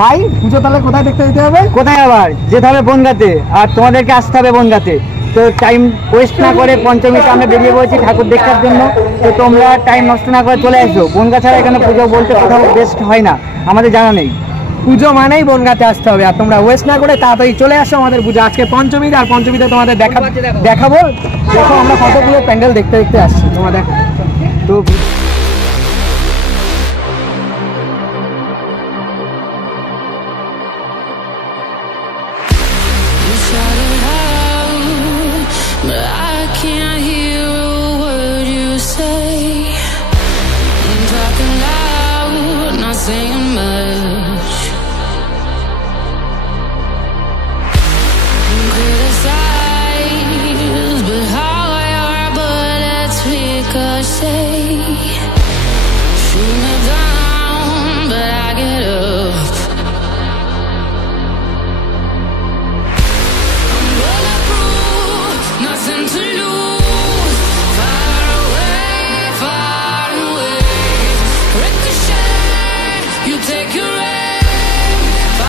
ভাই পুজো তাহলে কোথায় দেখতে যেতে হবে? কোথায় আবার যেতে হবে বনগাঁতে, আর তোমাদেরকে আসতে হবে বনগাঁতে। তো টাইম ওয়েস্ট না করে পঞ্চমীতে আমরা বেরিয়ে পড়েছি ঠাকুর দেখার জন্য। তো তোমরা টাইম নষ্ট না করে চলে আসো। বনগা ছাড়া এখানে পুজো বলতে কোথাও বেস্ট হয় না, আমাদের জানা নেই। পুজো মানেই বনগাঁতে আসতে হবে, আর তোমরা ওয়েস্ট না করে তাড়াতাড়ি চলে আসো আমাদের পুজো। আজকে পঞ্চমীতে, আর পঞ্চমীতে তোমাদের দেখাবো। দেখো আমরা কতগুলো প্যান্ডেল দেখতে দেখতে আসছি, তোমরা দেখো। তো